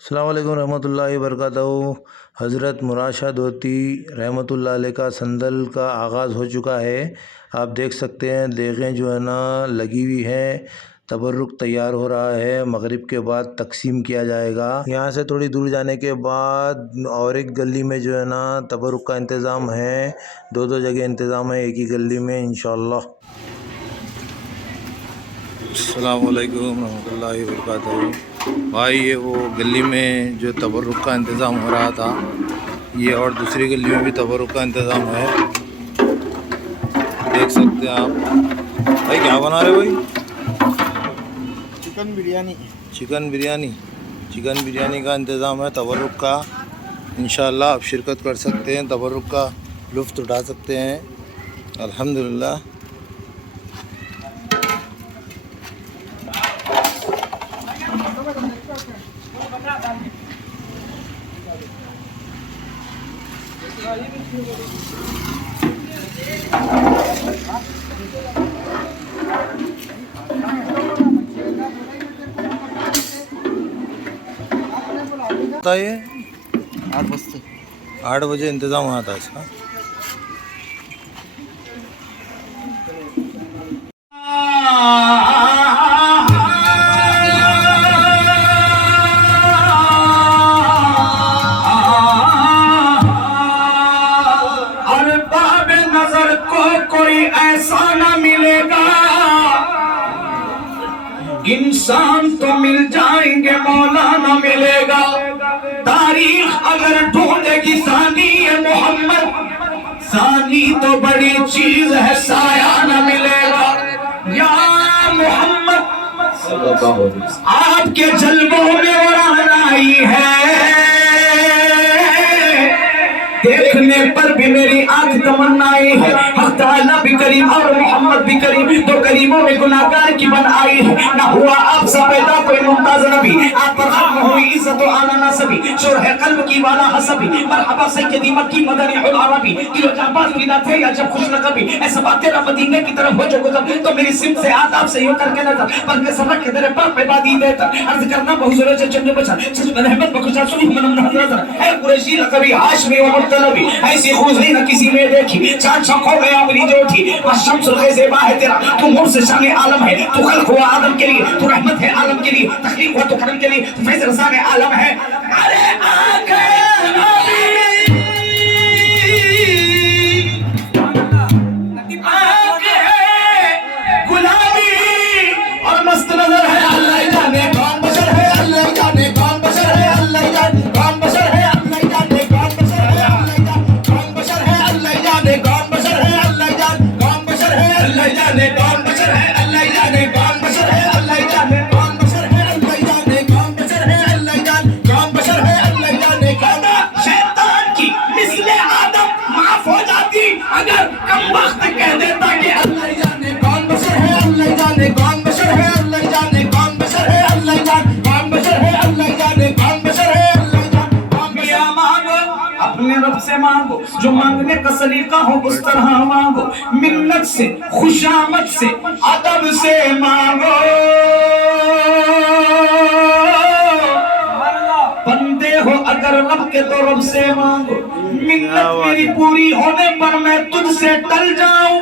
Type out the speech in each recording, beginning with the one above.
السلام علیکم رحمۃ اللہ وبرکاتہ۔ حضرت مراد شاہ دھوتی رحمۃ اللہ علیہ کا سندل کا آغاز ہو چکا ہے۔ آپ دیکھ سکتے ہیں دیگیں جو ہے نا لگی ہوئی ہیں، تبرک تیار ہو رہا ہے، مغرب کے بعد تقسیم کیا جائے گا۔ یہاں سے تھوڑی دور جانے کے بعد اور ایک گلی میں جو ہے نا تبرک کا انتظام ہے، دو جگہ انتظام ہے ایک ہی گلی میں انشاءاللہ۔ السلام علیکم رحمۃ اللہ وبرکاتہ۔ بھائی یہ وہ گلی میں جو تبرک کا انتظام ہو رہا تھا، یہ اور دوسری گلی میں بھی تبرک کا انتظام ہے، دیکھ سکتے ہیں آپ۔ بھائی کیا بنا رہے بھائی؟ چکن بریانی۔ چکن بریانی کا انتظام ہے تبرک کا۔ انشاءاللہ آپ شرکت کر سکتے ہیں، تبرک کا لطف اٹھا سکتے ہیں الحمدللہ۔ بتائیے 8 بجے انتظام ہوا تھا اس کا۔ اور باب نظر کو کوئی ایسا نہ ملے گا، انسان تو مل جائیں گے مولا نہ ملے گا۔ تاریخ اگر ڈھونڈے گی ثانی محمد، ثانی تو بڑی چیز ہے سایہ نہ ملے گا۔ یا محمد آپ کے جلووں میں ورانائی ہے، دیکھنے پر بھی میری آنکھ تمنائی ہے۔ حق تعالیٰ بھی کریم اور محمد بھی کریم، دو کریموں میں گناہگار کی بن آئی ہے۔ نہ ہوا آپ سے پیدا کوئی ممتاز نبی، آپ پر ختم ہوئی عزت و آنا نصبی، شرح قلب کی والا حسبی، مرحبا سیدی مکی مدنی العربی، دل و جان باز پیدا تھے یا جب خوش نقبی، ایسا بات تیرا مدینے کی طرف ہو جو گزر، تو میری سمت سے آداب سے یوں کر کے نظر پر کے سر رکھ تیرے پاک پہ بادی دیتا، عرض کرنا بحضور چند بچر چند رحمت بخشا سنی من نظر، اے قریشی لقبی ہاشمی و مرتلبی، ایسی خوشی نہ کسی میں دیکھی، چاند شک ہو گیا اپنی جو تھی، بس شمس الغیزیبہ ہے تیرا، تو نور سے شان عالم ہے، تو خلق ہوا آدم کے لیے، تو رحمت ہے عالم کے لیے، تخلیق ہوا تو کرم کے لیے، تو فیض رسان عالم ہے۔ ارے آنکھیں مست نظر ہے، اللہ جانے کون بشر ہے، اللہ جانے کون بشر ہے، اللہ جانے کون بشر ہے، اللہ جانے کون بشر ہے، اللہ جانے کون بشر ہے، اللہ جانے کون بشر ہے، اللہ جانے کون بشر ہے، اللہ جانے کون بشر ہے، اللہ جانے کون بشر ہے، اللہ جانے کون بشر ہے، اللہ جانے کون بشر ہے، اللہ جانے کون بشر ہے، اللہ جانے کون۔ شیطان کی مثل آدم معاف ہو جاتی اگر کم وقت کہہ دیتا کہ اللہ جانے کون بشر ہے، اللہ جانے کون بشر ہے، اللہ جانے کون بشر ہے، اللہ جانے کون بشر ہے، اللہ جانے کون بشر ہے، اللہ جانے کون بشر ہے۔ مانگو اپنے رب سے مانگو، جو مانگنے کا سلیقہ ہو اس طرح مانگو، منت سے خوشامد سے ادب سے مانگو، بندے ہو اگر رب کے تو رب سے مانگو، منت میری پوری ہونے پر میں تجھ سے ٹل جاؤں،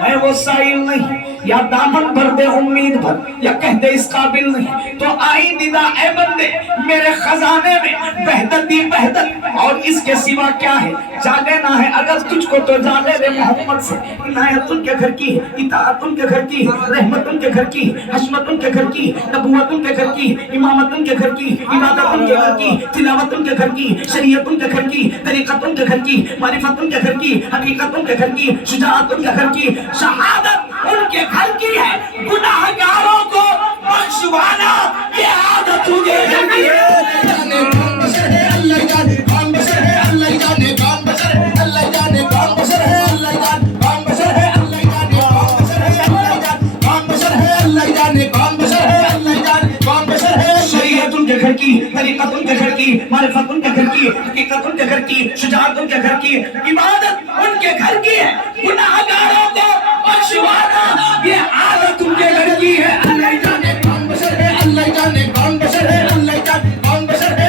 میں وہ سائل نہیں یا دامن بھر دے امید بھر یا کہہ دے اس قابل نہیں، تو آئی ندا اے بندے میرے خزانے میں وحدت ہی وحدت، اور اس کے سوا کیا ہے، جا لینا ہے اگر تجھ کو تو جا لے محمد سے۔ عنایت ان کے گھر کی ہے، اطاعت ان کے گھر کی ہے، رحمت ان کے گھر کی ہے، حشمت ان کے گھر کی ہے، نبوت ان کے گھر کی ہے، امامت ان کے گھر کی، عبادت ان کے گھر کی، تلاوت ان کے گھر کی، شریعت ان کے گھر کی، طریقت ان کے گھر کی، معرفت ان کے گھر کی، حقیقت ان کے گھر کی، شجاعت ان کے گھر کی، شہادت ان کے گھر کی ہے، گناہگاروں کو بخشوانا یہ عادت ان کے گھر کی ہے۔ اللہ جانے کون بشر ہے، اللہ جانے کون بشر ہے، اللہ جانے کون بشر ہے، اللہ جانے کون بشر ہے، اللہ جانے کون بشر ہے، اللہ جانے کون بشر ہے، اللہ جانے کون بشر ہے، اللہ جانے کون بشر ہے، اللہ جانے کون بشر ہے۔ شریعت ان کے گھر کی، طریقت ان کے گھر کی، معرفت ان کے گھر کی، حقیقت ان کے گھر کی، شجاعت ان کے گھر کی، عبادت ان کے گھر کی ہے، گناہگاروں کو بخشوانا یہ عادت ان کے گھر کی ہے۔ اللہ جانے کون بشر ہے، اللہ جانے کون بشر ہے، اللہ جانے کون بشر ہے،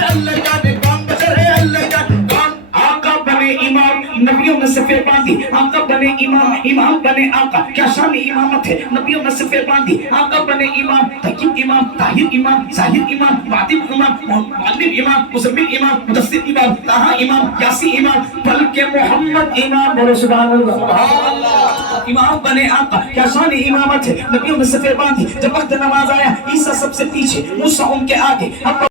بنے امام امام بنے آقا کیا شان امامت ہے نبیوں نے صفے باندھی آقا بنے امام تقیب امام طاہر امام ظاہر امام باطن امام معلم امام مزمل امام مدثر امام طہا امام یاسی امام بلکہ محمد امام بولو سبحان اللہ امام بنے آقا کیا شان امامت ہے نبیوں نے صفے باندھی جب وقت نماز آیا عیسیٰ سب سے پیچھے موسیٰ ان کے آگے